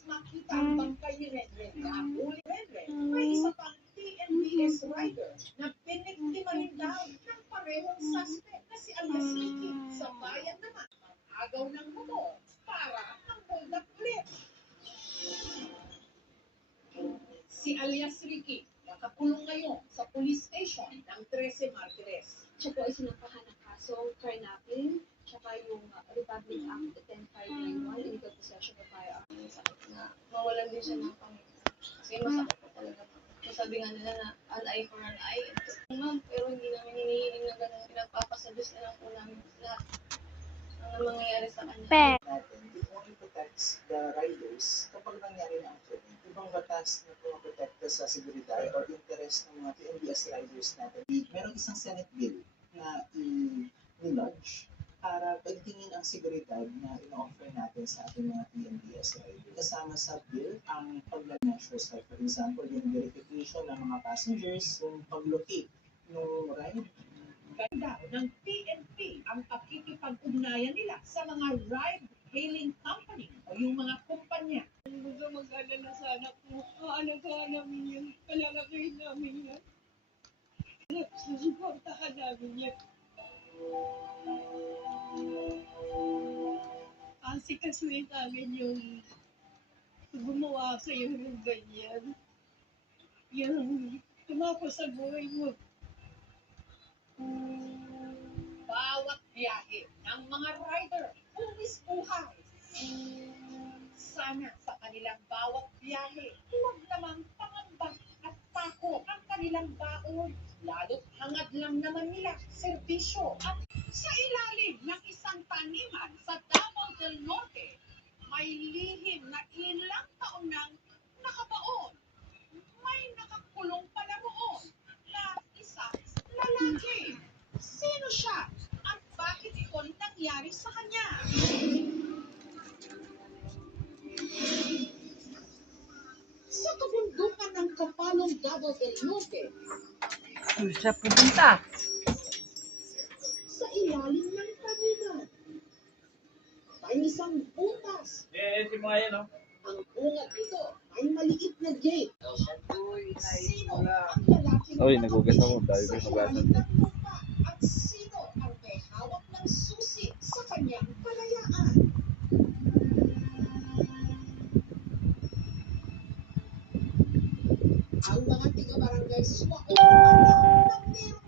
makita ang bangkay ni Renren na huli Renren. May isa pang TNBS rider na piniktima rin daw ng parehong suspect na si alias Ricky. Sa bayan naman, agaw ng motor para ang hold up clip. Si alias Ricky nakakulong ngayon sa police station ng 13 Martires. Siya po ay sinampahan ng kaso, carnapping, tsaka yung Republic Act 10591, illegal possession of firearms. Sakit na mawalan din siya ng pamilya. Kasi masakit po talaga. Sabi nga nila na an eye for an eye. Ma'am, pero hindi namin hinihiling na gano'n. Pinagpapasadus na lang po namin lahat ang mangyayari sa kanya. It only protects the riders kapag nangyari na accident. Ibang batas na pumaprotekta sa seguridad or interest ng mga TNBS riders natin. Merong isang Senate bill na i-lodge para pagtingin ang seguridad na ino-offer natin sa ating mga TNBS riders. Kasama sa bill ang pag-measures like for example yung verification ng mga passengers, yung pag-locate ng ride. Ganda ng PNP ang pakikipag-ugnayan nila sa mga ride-hailing company o yung mga kumpanya. Huwag ka mag-alala sa anak mo. Aalagaan namin yan. Palalakihin namin yan. Susuportahan namin yan. Asikasuhin namin yung gumawa sa'yo ng ganyan. Yung tumapos sa buhay mo. Bawat biyahe ng mga rider, umis buhay. Sana sa kanilang bawat biyahe, huwag namang pangamba at takot ang kanilang baon. Lalo't hangad lang naman nila serbisyo. At sa ilalim ng isang taniman sa Davao del Norte, may lihim na ilang taon nang nakabaon. May nakakulong pala roon na isang lalaki. Sino siya? At bakit ito nangyari sa kanya? Sa kabundukan ng Kapalong Davao del Norte, Siya pupunta. sa ilalim ng taniman, may isang butas. Si mga yan, no? Ang bungat nito ay maliit na gate. Sino ang lalaki Oy, nagugas ako. Dahil sa ko magasan. ilalim ng lupa? At sino ang may hawak ng susi sa kanyang kalayaan? Ang mga tiga-barangay SWAT alam na meron